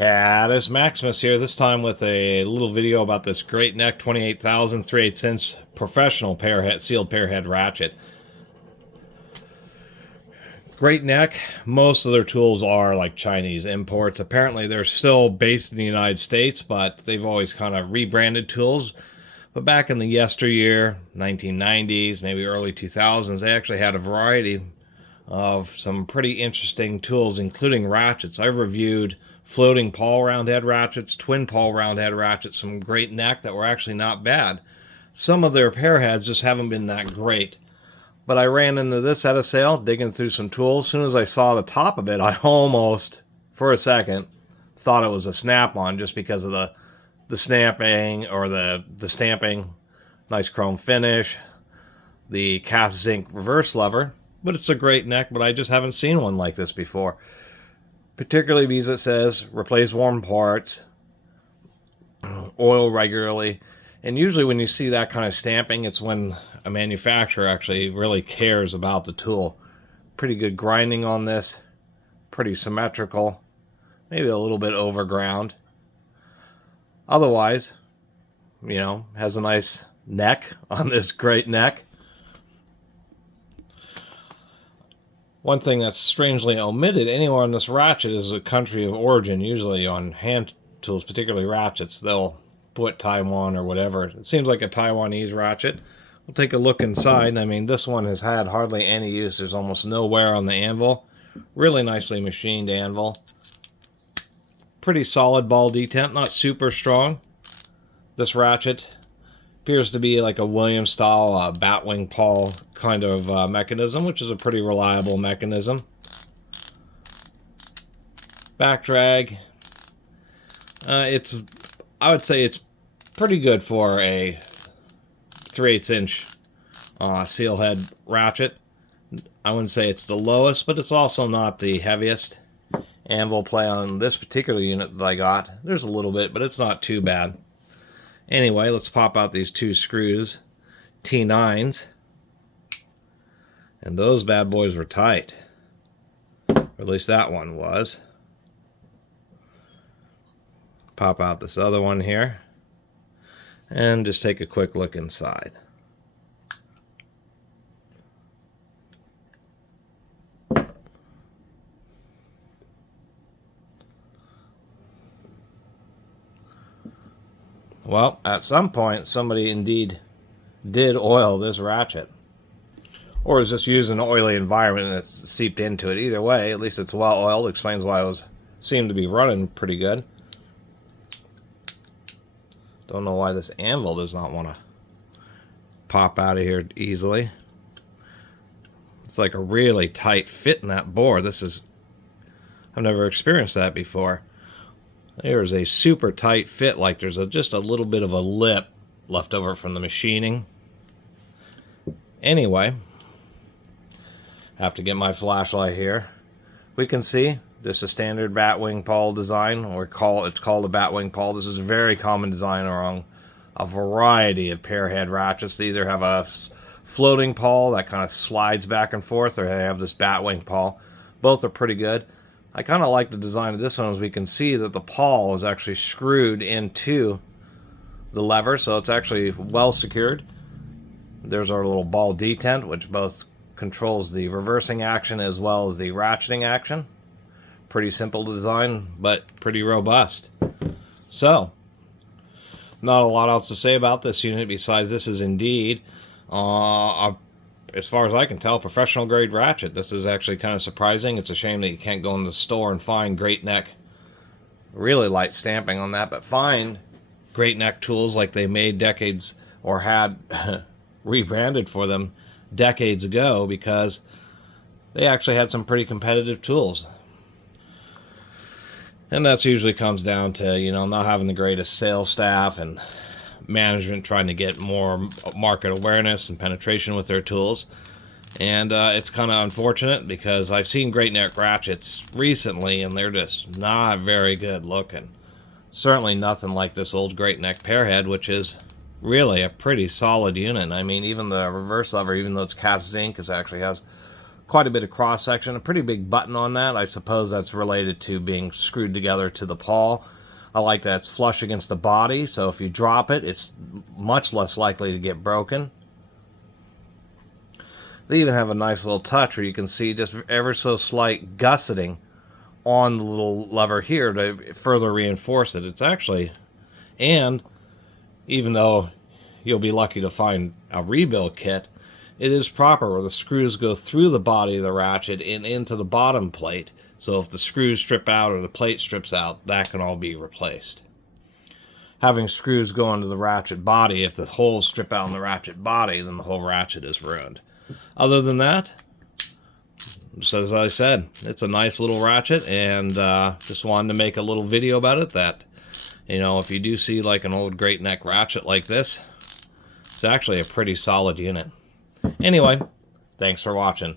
Catus Maximus here, this time with a little video about this great neck 28,000 3/8 inch professional sealed pair head ratchet. Great neck. Most of their tools are like Chinese imports. Apparently they're still based in the United States, but they've always kind of rebranded tools. But back in the yesteryear, 1990s, maybe early 2000s, they actually had a variety of some pretty interesting tools, including ratchets. I've reviewed floating pawl roundhead ratchets, twin pawl roundhead ratchets, some great neck that were actually not bad. Some of their pair heads just haven't been that great. But I ran into this at a sale, digging through some tools. As soon as I saw the top of it, I almost, for a second, thought it was a snap-on just because of the snapping or the stamping. Nice chrome finish. The Catus ink reverse lever. But it's a great neck, but I just haven't seen one like this before. Particularly because it says, replace worn parts, oil regularly. And usually when you see that kind of stamping, it's when a manufacturer actually really cares about the tool. Pretty good grinding on this. Pretty symmetrical. Maybe a little bit overground. Otherwise, you know, has a nice neck on this great neck. One thing that's strangely omitted anywhere on this ratchet is the country of origin. Usually on hand tools, particularly ratchets, they'll put Taiwan or whatever. It seems like a Taiwanese ratchet. We'll take a look inside. I mean, this one has had hardly any use. There's almost no wear on the anvil. Really nicely machined anvil. Pretty solid ball detent, not super strong. This ratchet appears to be like a Williams style batwing pawl kind of mechanism, which is a pretty reliable mechanism. Back drag. I would say it's pretty good for a 3/8 inch seal head ratchet. I wouldn't say it's the lowest, but it's also not the heaviest. Anvil play on this particular unit that I got, there's a little bit, but it's not too bad. Anyway, let's pop out these two screws, T9s, and those bad boys were tight, or at least that one was. Pop out this other one here, and just take a quick look inside. Well, at some point, somebody indeed did oil this ratchet. Or is just using an oily environment and it's seeped into it. Either way, at least it's well oiled. Explains why it seemed to be running pretty good. Don't know why this anvil does not want to pop out of here easily. It's like a really tight fit in that bore. I've never experienced that before. There's a super tight fit, like there's just a little bit of a lip left over from the machining. Anyway, have to get my flashlight here. We can see just a standard batwing pawl design, or it's called a batwing pawl. This is a very common design around a variety of pair head ratchets. They either have a floating pawl that kind of slides back and forth, or they have this batwing pawl. Both are pretty good. I kind of like the design of this one, as we can see that the pawl is actually screwed into the lever, so it's actually well secured. There's our little ball detent, which both controls the reversing action as well as the ratcheting action. Pretty simple design, but pretty robust. So, not a lot else to say about this unit besides this is indeed as far as I can tell, professional grade ratchet. This is actually kind of surprising. It's a shame that you can't go in the store and find great neck, really light stamping on that, but find great neck tools like they made decades, or had rebranded for them decades ago, because they actually had some pretty competitive tools. And that's usually comes down to, you know, not having the greatest sales staff and management trying to get more market awareness and penetration with their tools. And it's kind of unfortunate, because I've seen great neck ratchets recently and they're just not very good looking. Certainly nothing like this old great neck pairhead, which is really a pretty solid unit. I mean, even the reverse lever, even though it's Catus ink, it actually has quite a bit of cross section, a pretty big button on that. I suppose that's related to being screwed together to the pawl. I like that it's flush against the body, so if you drop it, it's much less likely to get broken. They even have a nice little touch where you can see just ever so slight gusseting on the little lever here to further reinforce it. It's actually, and even though you'll be lucky to find a rebuild kit, it is proper where the screws go through the body of the ratchet and into the bottom plate. So if the screws strip out or the plate strips out, that can all be replaced. Having screws go into the ratchet body, if the holes strip out in the ratchet body, then the whole ratchet is ruined. Other than that, just as I said, it's a nice little ratchet, and just wanted to make a little video about it that, you know, if you do see like an old great neck ratchet like this, it's actually a pretty solid unit. Anyway, thanks for watching.